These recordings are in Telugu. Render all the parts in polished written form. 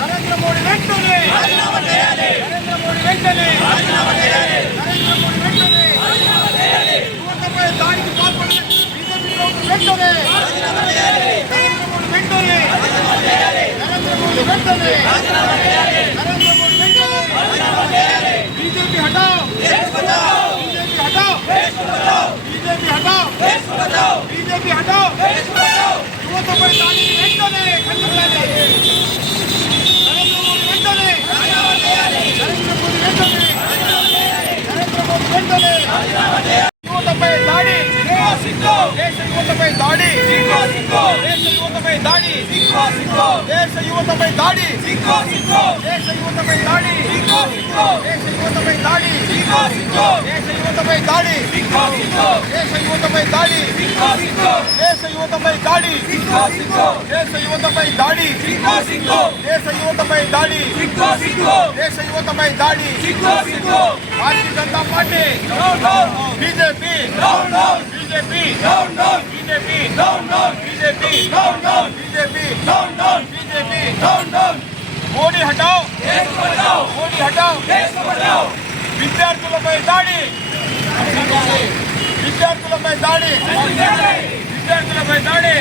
నరేంద్ర మోడీ వెంటనే నరేంద్ర మోడీ వెంటనే యువతపై దాడికి పాల్పడిన బీజేపీ వెంటనే నరేంద్ర మోడీ వెంటనే నరేంద్ర మోడీ వెంటనే నరేంద్ర మోడీ వెంటనే बीजेपी हटाओ बीजेपी हटाओ बीजेपी हटाओ बीजेपी हटाओ యువతపై దాడిని వెంటనే ఖండించాలి నరేంద్ర మోడీ వెంటనే నరేంద్ర మోడీ వెంటనే నరేంద్ర మోడీ వెంటనే యువతపై దాడి దేశ యువతపై దాడి దేశ యువతపై దాడి దేశ యువతపై దాడి దేశ యువతపై దాడి దేశ యువతపై దాడి దేశ యువతపై దాడి దేశ యువతపై దాడి దేశ యువతపై దాడి దేశ యువతపై దాడి దేశ యువతపై దాడి దేశ యువతపై దాడి Bharatiya Janata Party BJP BJP BJP BJP BJP BJP Modi हटाओ मोदी हटाओ विद्यार्थुलपై दाడి विद्यार्थुलपై दाడి विद्यार्थुलपై दाడి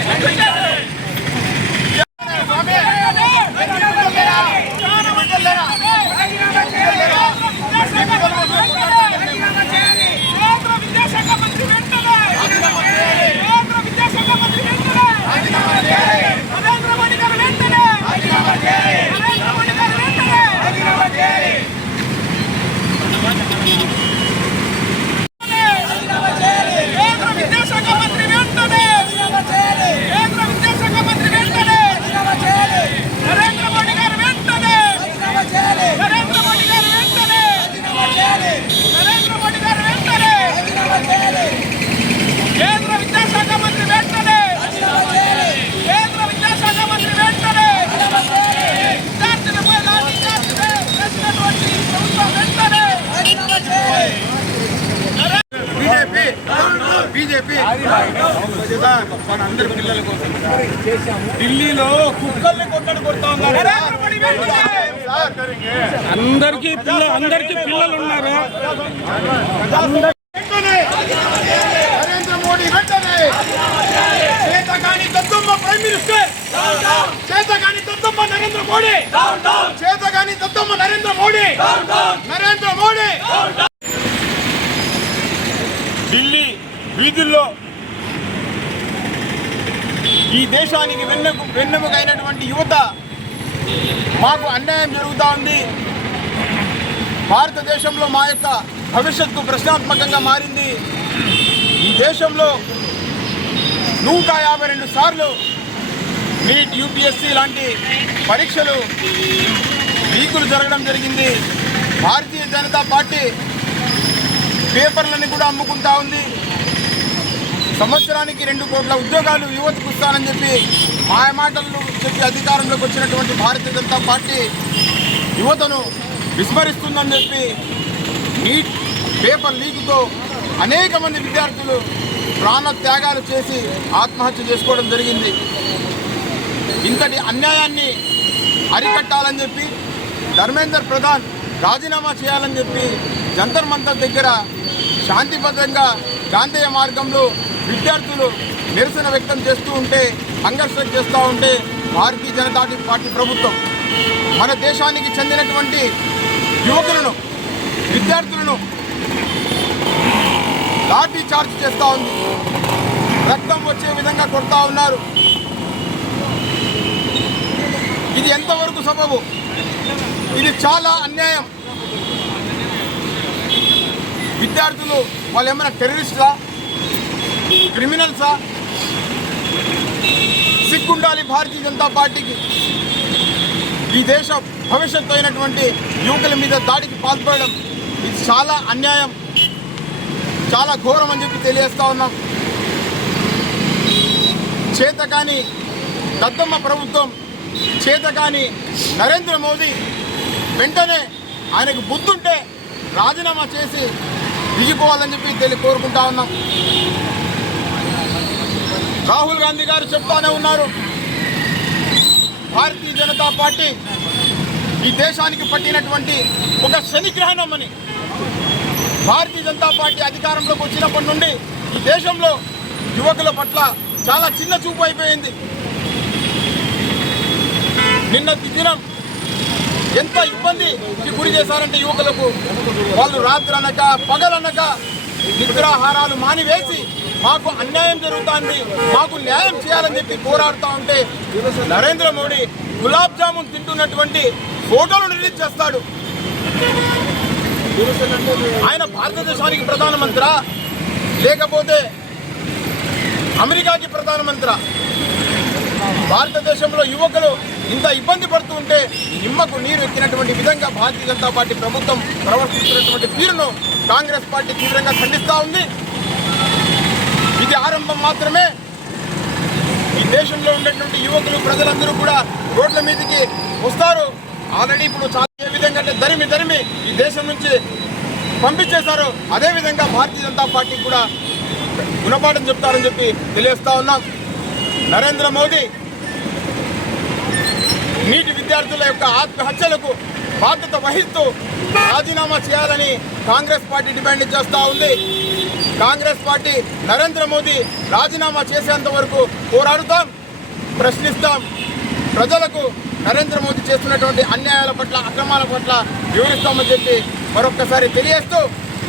बीजेपी మనందరి పిల్లల కోసం ఢిల్లీలో కుక్కల్ని కొడతా ఉన్నారు అందరికీ పిల్లలు ఉన్నారు నరేంద్ర మోడీ వెంటనే చేతగాని దద్దమ్మ ప్రైమ్ మినిస్టర్ చేతగాని దద్దమ్మ నరేంద్ర మోడీ చేతగాని దద్దమ్మ నరేంద్ర మోడీ నరేంద్ర మోడీ ఢిల్లీ వీధుల్లో ఈ దేశానికి వెన్నెముకైనటువంటి యువత మాకు అన్యాయం జరుగుతూ ఉంది, భారతదేశంలో మా యొక్క భవిష్యత్తు ప్రశ్నాత్మకంగా మారింది, ఈ దేశంలో 152 సార్లు నీట్ యూపీఎస్సీ లాంటి పరీక్షలు లీకులు జరగడం జరిగింది, భారతీయ జనతా పార్టీ పేపర్లని కూడా అమ్ముకుంటా ఉంది, సంవత్సరానికి 2 కోట్ల ఉద్యోగాలు యువతకు ఇస్తానని చెప్పి మాయమాటలు చెప్పి అధికారంలోకి వచ్చినటువంటి భారతీయ జనతా పార్టీ యువతను విస్మరిస్తుందని చెప్పి నీట్ పేపర్ లీకుతో అనేక మంది విద్యార్థులు ప్రాణ త్యాగాలు చేసి ఆత్మహత్య చేసుకోవడం జరిగింది. ఇంతటి అన్యాయాన్ని అరికట్టాలని చెప్పి ధర్మేంద్ర ప్రధాన్ రాజీనామా చేయాలని చెప్పి జంతర్ మంతర్ దగ్గర శాంతిబద్ధంగా గాంధేయ మార్గంలో విద్యార్థులు నిరసన వ్యక్తం చేస్తూ ఉంటే, హంగర్ స్ట్రైక్ చేస్తూ ఉంటే భారతీయ జనతా పార్టీ ప్రభుత్వం మన దేశానికి చెందినటువంటి యువకులను విద్యార్థులను లాఠీ చార్జ్ చేస్తూ ఉంది, రక్తం వచ్చే విధంగా కొడతా ఉన్నారు. ఇది ఎంతవరకు సబబు? ఇది చాలా అన్యాయం. విద్యార్థులు వాళ్ళు ఏమైనా టెర్రరిస్టా, క్రిమినల్సా? సిగ్గుండాలి భారతీయ జనతా పార్టీకి. ఈ దేశ భవిష్యత్తు అయినటువంటి యువకుల మీద దాడికి పాల్పడడం ఇది చాలా అన్యాయం, చాలా ఘోరం అని చెప్పి తెలియజేస్తా ఉన్నాం. చేతకాని దద్దమ్మ ప్రభుత్వం చేతకాని నరేంద్ర మోదీ వెంటనే ఆయనకు బుద్ధుంటే రాజీనామా చేసి దిగిపోవాలని చెప్పి కోరుకుంటా ఉన్నాం. రాహుల్ గాంధీ గారు చెప్తానే ఉన్నారు, భారతీయ జనతా పార్టీ ఈ దేశానికి పట్టినటువంటి ఒక శనిగ్రహణం అని. భారతీయ జనతా పార్టీ అధికారంలోకి వచ్చినప్పటి నుండి ఈ దేశంలో యువకుల పట్ల చాలా చిన్న చూపు అయిపోయింది. నిన్న దినం ఎంత ఇబ్బందికి గురి చేశారంటే యువకులకు, వాళ్ళు రాత్రనక పగలనక నిద్రాహారాలు మానివేసి మాకు అన్యాయం జరుగుతుంది, మాకు న్యాయం చేయాలని చెప్పి పోరాడుతూ ఉంటే నరేంద్ర మోడీ గులాబ్ జామున్ తింటున్నటువంటి ఫోటోలు రిలీజ్ చేస్తాడు. ఆయన భారతదేశానికి ప్రధానమంత్రి లేకపోతే అమెరికాకి ప్రధానమంత్రి? భారతదేశంలో యువకులు ఇంత ఇబ్బంది పడుతూ ఉంటే నిమ్మకు నీరు ఎక్కినటువంటి విధంగా భారతీయ జనతా పార్టీ ప్రభుత్వం ప్రవర్తిస్తున్నటువంటి తీరును కాంగ్రెస్ పార్టీ తీవ్రంగా ఖండిస్తూ ఉంది. ఇది ఆరంభం మాత్రమే. ఈ దేశంలో ఉన్నటువంటి యువకులు ప్రజలందరూ కూడా రోడ్ల మీదకి వస్తారు. ఆల్రెడీ ఇప్పుడు చాలా ఏ విధంగా అంటే దరిమి ఈ దేశం నుంచి పంపించేశారు. అదేవిధంగా భారతీయ జనతా పార్టీ కూడా గుణపాఠం చెప్తారని చెప్పి తెలియజేస్తా ఉన్నాం. నరేంద్ర మోదీ నీటి విద్యార్థుల యొక్క ఆత్మహత్యలకు బాధ్యత వహిస్తూ రాజీనామా చేయాలని కాంగ్రెస్ పార్టీ డిమాండ్ చేస్తూ ఉంది. కాంగ్రెస్ పార్టీ నరేంద్ర మోదీ రాజీనామా చేసేంత వరకు పోరాడుతాం, ప్రశ్నిస్తాం. ప్రజలకు నరేంద్ర మోదీ చేస్తున్నటువంటి అన్యాయాల పట్ల, అక్రమాల పట్ల వివరిస్తామని చెప్పి మరొక్కసారి తెలియజేస్తూ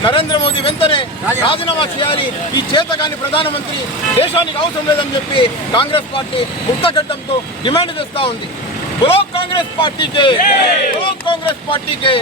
నరేంద్ర మోదీ వెంటనే రాజీనామా చేయాలి. ఈ చేతగాని ప్రధానమంత్రి దేశానికి అవసరం లేదని చెప్పి కాంగ్రెస్ పార్టీ ముక్తగడ్డంతో డిమాండ్ చేస్తూ ఉంది. బోలో కాంగ్రెస్ పార్టీకే, బోలో కాంగ్రెస్ పార్టీకే.